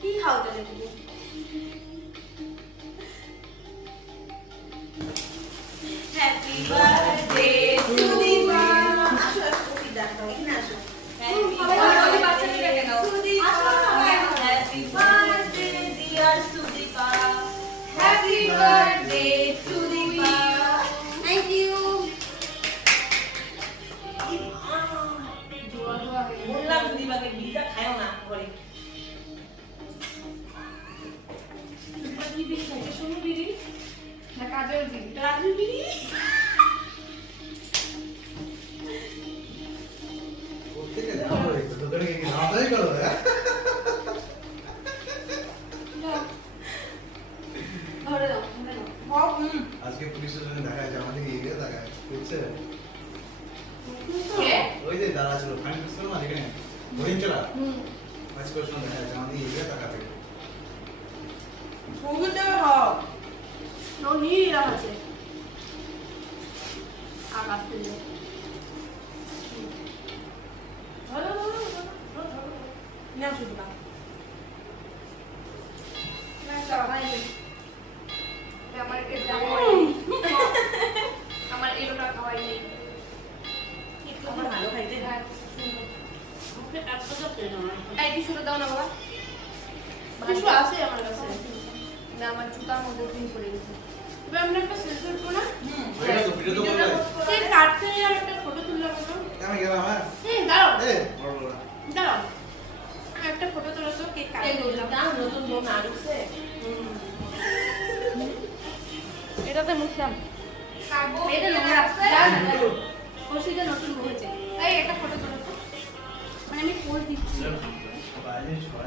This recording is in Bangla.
কি খাও তাহলে তুমি? Happy birthday to Dipa. আসো আসো দিদা এখানে আসো। Happy birthday Sudipa. Happy birthday dear Sudipa. Happy birthday Sudipa. Thank you. বললাম সুদীপাকে বিড়িটা খায়ও না ঘরে। কাজের বিড়ি রাজু বিড়ি প্রত্যেকে দাও রে তোদের কি নাম ধরে করো হ্যাঁ ধরে দাও বাপ আজকে পুলিশের সঙ্গে দেখা আছে আমাদের এরিয়া দেখা বুঝছে কে ওই যে দাঁড়া ছিল ফাইন ছিল না এখানে হরিণচড়া আজকে ওর সঙ্গে দেখা আছে আমাদের এরিয়া দেখা থেকে ছবিটা খাও। নো নীলা আছে আকাশ থেকে ধরো ধরো ধরো না সুদীপা আমার এগুলো খাওয়াই নেই আমার ভালো খাইতে এই টিস্যুটা দাও না বাবা টিস্যু আছে আমার কাছে। না আমার জুতার মধ্যে ক্লিন করে গেছে তবে আমরা একটা সেলফি করব না ভিডিও তো করবে এই কাটতে নিয়ে একটা ফটো তুললাম না আমি গেলাম হ্যাঁ দাঁড়াও এ বড় বড় দাঁড়াও একটা ফটো তোলো তো কেক কাটতে দিলাম দাম নতুন বোন আসছে। এটাতে মুছলাম এটা নোংরা দাঁড়াও খুশিতে নতুন হয়েছে এই একটা ফটো তোলো তো মানে আমি পোজ দিচ্ছি বাইরে সবাই